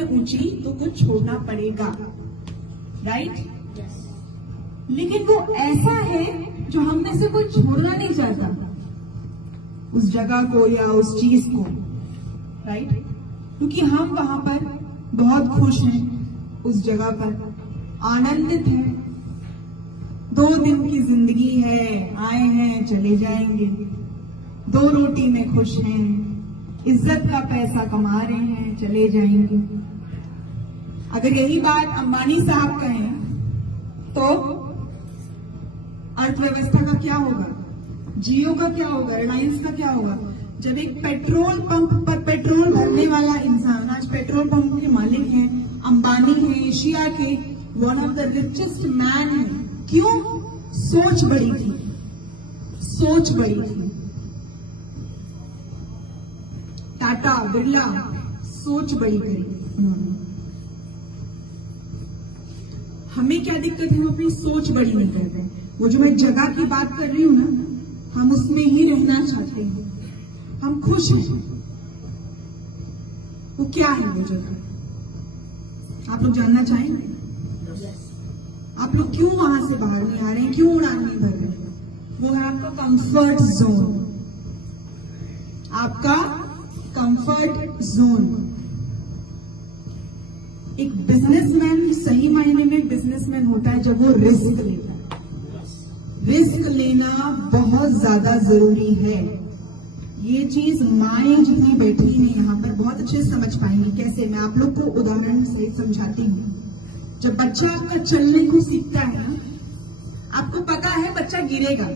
है ऊंची तो कुछ छोड़ना पड़ेगा, राइट? लेकिन वो ऐसा है जो हम में से कोई छोड़ना नहीं चाहता, उस जगह को या उस चीज को, राइट? क्योंकि हम वहां पर बहुत खुश हैं, उस जगह पर आनंदित हैं। 2 दिन की जिंदगी है, आए हैं चले जाएंगे, 2 रोटी में खुश हैं, इज्जत का पैसा कमा रहे हैं, चले जाएंगे। अगर यही बात अंबानी साहब कहें तो अर्थव्यवस्था का क्या होगा, जियो का क्या होगा, रिलायंस का क्या होगा? जब एक पेट्रोल पंप पर पेट्रोल भरने वाला इंसान, आज पेट्रोल पंप के मालिक हैं, अंबानी है, एशिया के one of the richest man है। क्यों? सोच बड़ी थी, सोच बड़ी थी। टाटा, बिरला, सोच बड़ी करी उन्होंने। हमें क्या दिक्कत है, हम अपनी सोच बड़ी नहीं कर रहे। वो जो मैं जगह की बात कर रही हूं ना, हम उसमें ही रहना चाहते हैं, हम खुश हैं। वो क्या है वो जगह? आप लोग जानना चाहेंगे? आप लोग क्यों वहां से बाहर नहीं आ रहे हैं, क्यों उड़ान नहीं भर रहे हैं? वो है आपका कंफर्ट जोन, आपका कंफर्ट जोन। एक बिजनेसमैन सही मायने में बिजनेसमैन होता है जब वो रिस्क लेता है। रिस्क लेना बहुत ज्यादा जरूरी है। ये चीज माएं जितनी बैठी हैं यहाँ पर बहुत अच्छे से समझ पाएंगी। कैसे? मैं आप लोग को उदाहरण से समझाती हूँ। जब बच्चा आपका चलने को सीखता है, आपको पता है बच्चा गिरेगा,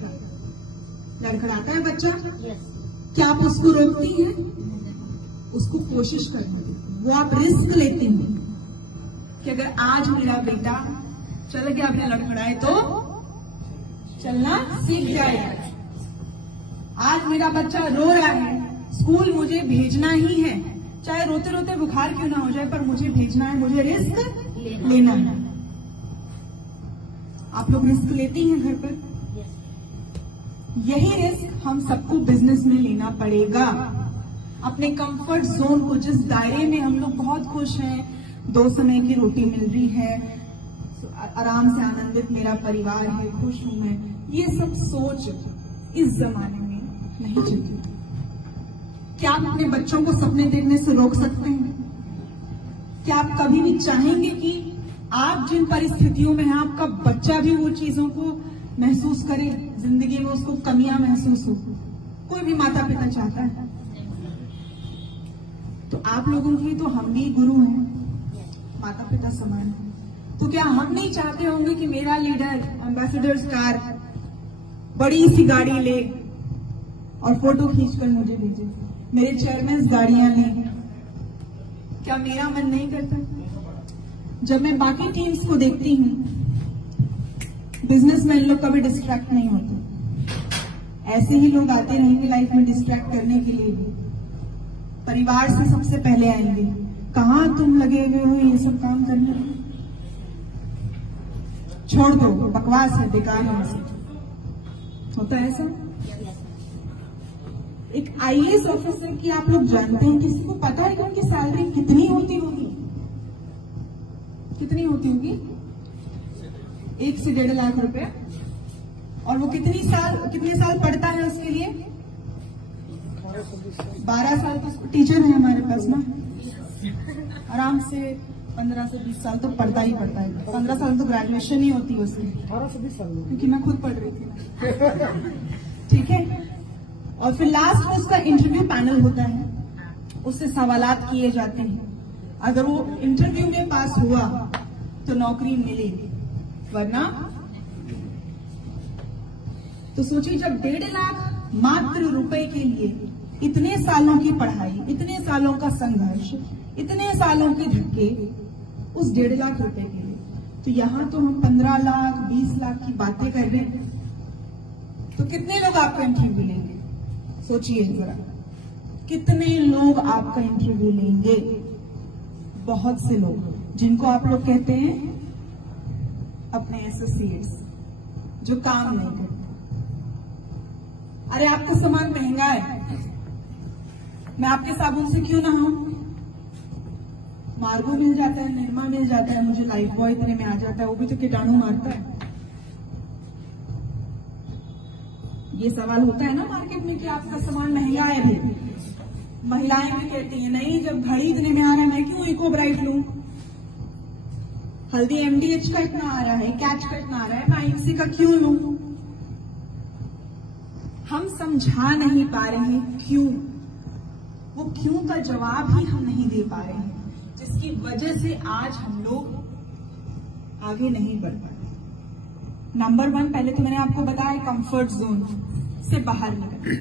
लड़खड़ाता है बच्चा, क्या आप उसको रोकती हैं? उसको कोशिश करने देती। वो आप रिस्क लेती हैं कि अगर आज मेरा बेटा चल गया, अपने लड़खड़ाए तो चलना सीख जाएगा। आज मेरा बच्चा रो रहा है, स्कूल मुझे भेजना ही है, चाहे रोते रोते बुखार क्यों ना हो जाए, पर मुझे भेजना है, मुझे रिस्क लेना है। आप लोग रिस्क लेती हैं घर पर? यही रिस्क हम सबको बिजनेस में लेना पड़ेगा। अपने कंफर्ट जोन को, जिस दायरे में हम लोग बहुत खुश हैं, 2 समय की रोटी मिल रही है, आराम से आनंदित मेरा परिवार है, खुश हूं मैं, ये सब सोच इस जमाने में नहीं चलती। क्या आप अपने बच्चों को सपने देखने से रोक सकते हैं? क्या आप कभी भी चाहेंगे कि आप जिन परिस्थितियों में हैं, आपका बच्चा भी वो चीजों को महसूस करे, जिंदगी में उसको कमियां महसूस हो? कोई भी माता पिता चाहता है। तो आप लोगों की तो हम भी गुरु हैं, माता पिता समान है। तो क्या हम नहीं चाहते होंगे कि मेरा लीडर एम्बेसडर्स कार, बड़ी सी गाड़ी ले और फोटो खींचकर मुझे भेजे, मेरे चेयरमैन गाड़ियां लें? क्या मेरा मन नहीं करता? जब मैं बाकी टीम्स को देखती हूँ, बिजनेसमैन लोग कभी डिस्ट्रैक्ट नहीं होते। ऐसे ही लोग आते रहेंगे लाइफ में डिस्ट्रैक्ट करने के लिए भी। परिवार से सबसे पहले आएंगे, कहाँ तुम लगे हुए हो ये सब काम करने में? छोड़ दो, बकवास है, बेकार है। होता है ऐसा? एक आईएएस ऑफिसर की आप लोग जानते हैं, किसी को पता है कि उनकी सैलरी कितनी होती होगी? कितनी होती होगी? 1 से 1.5 लाख रुपए। और वो कितने साल पढ़ता है उसके लिए? 12 साल। तो टीचर है हमारे पास ना, आराम से 15 से 20 साल तो पढ़ता ही पढ़ता है। 15 साल तो ग्रेजुएशन ही होती है उसकी, 18 से 20 साल, क्योंकि मैं खुद पढ़ रही थी। ठीक है। और फिर लास्ट में उसका इंटरव्यू पैनल होता है, उससे सवालात किए जाते हैं। अगर वो इंटरव्यू में पास हुआ तो नौकरी मिलेगी, वरना तो सोचिए, जब 1.5 लाख मात्र रुपए के लिए इतने सालों की पढ़ाई, इतने सालों का संघर्ष, इतने सालों के धक्के, उस 1.5 लाख रुपए के लिए, तो यहां तो हम 15 लाख 20 लाख की बातें कर रहे हैं। तो कितने लोग आपका इंटरव्यू लेंगे? सोचिए जरा, कितने लोग आपका इंटरव्यू लेंगे? बहुत से लोग, जिनको आप लोग कहते हैं अपने एसोसिएट्स, जो काम नहीं करते। अरे आपका सामान महंगा है, मैं आपके साबुन से क्यों नहाऊं? मार्गो मिल जाता है, निर्मा मिल जाता है, मुझे लाइफ बॉय इतने में आ जाता है, वो भी तो कीटाणु मारता है। ये सवाल होता है ना मार्केट में कि आपका सामान महंगा है भी। महिलाएं भी कहती हैं नहीं, जब घड़ी इतने में आ रहा है मैं क्यों इको ब्राइट लूं, हल्दी MDH का इतना आ रहा है, कैच का इतना आ रहा है, मैं IMC का क्यों लूं। हम समझा नहीं पा रहे हैं क्यों, वो क्यों का जवाब ही हम नहीं दे पा रहे हैं, जिसकी वजह से आज हम लोग आगे नहीं बढ़ पा रहे। नंबर 1, पहले तो मैंने आपको बताया कंफर्ट जोन से बाहर निकलिए,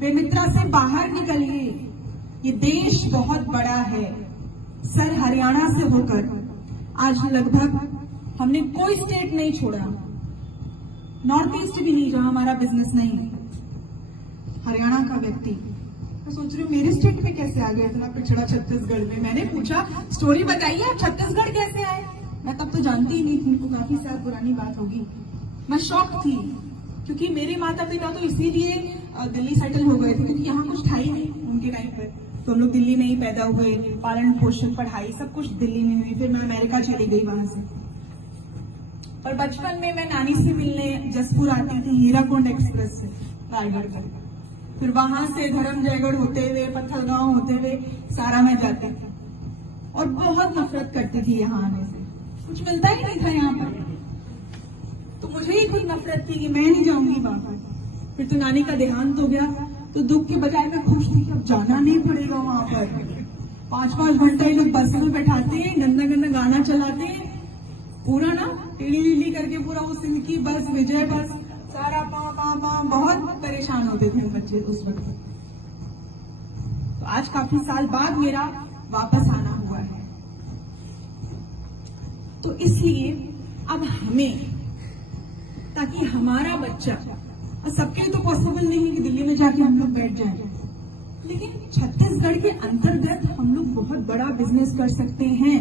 बेमित्रा से बाहर निकलिए। ये देश बहुत बड़ा है, सर हरियाणा से होकर आज लगभग हमने कोई स्टेट नहीं छोड़ा, नॉर्थ ईस्ट भी नहीं जहां हमारा बिजनेस नहीं है। हरियाणा का व्यक्ति, मैं सोच रही हूँ मेरे स्टेट में कैसे आ गया इतना पिछड़ा छत्तीसगढ़ में। मैंने पूछा स्टोरी बताइए आप छत्तीसगढ़ कैसे आए, मैं तब तो जानती ही नहीं थी, तो काफी साल पुरानी बात होगी। मैं शॉक थी क्योंकि मेरे माता पिता तो इसीलिए दिल्ली सेटल हो गए थे क्योंकि यहाँ कुछ था ही नहीं उनके टाइम पे, तो हम लोग दिल्ली में ही पैदा हुए, पालन पोषण पढ़ाई सब कुछ दिल्ली में हुई। फिर मैं अमेरिका चली गई वहां से, पर बचपन में मैं नानी से मिलने जसपुर आती थी हीराकुंड एक्सप्रेस से रायगढ़ तक, फिर वहां से धर्मजयगढ़ होते हुए पत्थलगांव होते हुए सारा में जाती थी और बहुत नफरत करती थी यहाँ आने से, कुछ मिलता ही नहीं था यहाँ पर, तो मुझे ही खुद नफरत थी कि मैं नहीं जाऊंगी वहां। फिर तो नानी का देहांत हो गया, तो दुख के बजाय मैं खुश थी कि अब जाना नहीं पड़ेगा वहां पर। 5-5 घंटा ये लोग बस में बैठाते हैं, गंदा गंदा गाना चलाते हैं, पूरा ना टीली लीली करके पूरा वो सिंह की बस, विजय बस, सारा पा पा पा, बहुत परेशान होते थे बच्चे उस वक्त। तो आज काफी साल बाद मेरा वापस आना हुआ है, तो इसलिए अब हमें, ताकि हमारा बच्चा, और सबके लिए तो पॉसिबल नहीं है कि दिल्ली में जाके हम लोग बैठ जाएं, लेकिन छत्तीसगढ़ के अंतर्गत हम लोग बहुत बड़ा बिजनेस कर सकते हैं।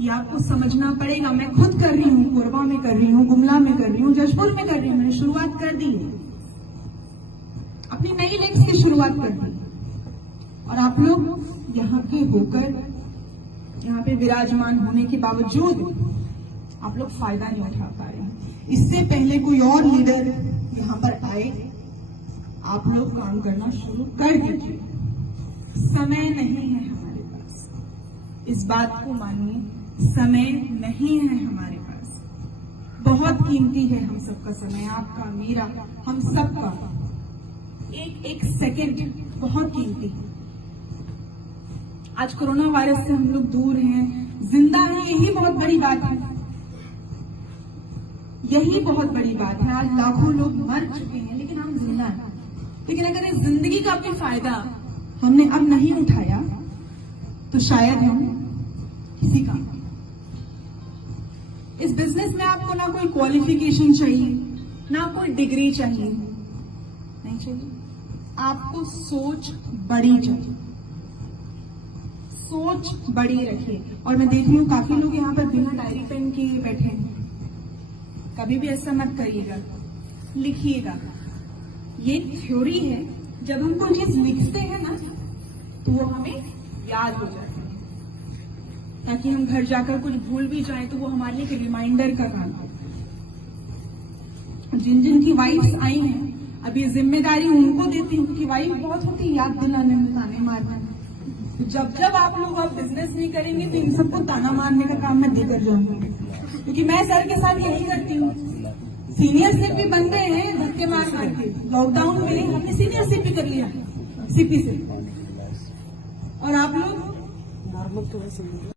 ये आपको समझना पड़ेगा। मैं खुद कर रही हूँ, कोरबा में कर रही हूँ, गुमला में कर रही हूँ, जशपुर में कर रही हूँ, मैंने शुरुआत कर दी है, अपनी नई लेग्स की शुरुआत कर दी, और आप लोग यहाँ के होकर, यहाँ पे विराजमान होने के बावजूद आप लोग फायदा नहीं उठा पा रहे हैं। इससे पहले कोई और लीडर यहाँ पर आए, आप लोग काम करना शुरू कर दीजिए। समय नहीं है हमारे पास, इस बात को मानिए, समय नहीं है हमारे पास। बहुत कीमती है हम सबका समय, आपका, मेरा, हम सबका एक सेकंड बहुत कीमती है। आज कोरोना वायरस से हम लोग दूर हैं, जिंदा हैं, यही बहुत बड़ी बात है, यही बहुत बड़ी बात है। आज लाखों लोग मर चुके हैं लेकिन हम जिंदा हैं। लेकिन अगर इस जिंदगी का भी फायदा हमने अब नहीं उठाया तो शायद हम किसी काम। इस बिजनेस में आपको ना कोई क्वालिफिकेशन चाहिए, ना कोई डिग्री चाहिए, नहीं चाहिए, आपको सोच बड़ी चाहिए, सोच बड़ी रखिए। और मैं देख रही हूँ काफी लोग यहाँ पर बिना डायरी पेन के बैठे हैं, कभी भी ऐसा मत करिएगा, लिखिएगा। ये थ्योरी है, जब हम कोई चीज लिखते हैं ना तो वो हमें याद हो जाती है, ताकि हम घर जाकर कुछ भूल भी जाए तो वो हमारे लिए एक रिमाइंडर का काम है। जिन जिन की वाइफ्स आई हैं, अब ये जिम्मेदारी उनको देती हूँ, क्योंकि वाइफ बहुत होती है याद दिलाने में, ताने मारने में। तो जब जब आप लोग अब बिजनेस नहीं करेंगे तो इन सबको ताना मारने का काम मैं देकर जाऊंगी, क्योंकि मैं सर के साथ यही करती हूँ। सीनियरशिप भी बनते हैं धक्के मार मार के, लॉकडाउन में हमने सीनियरशिप भी कर लिया CP से, और आप लोग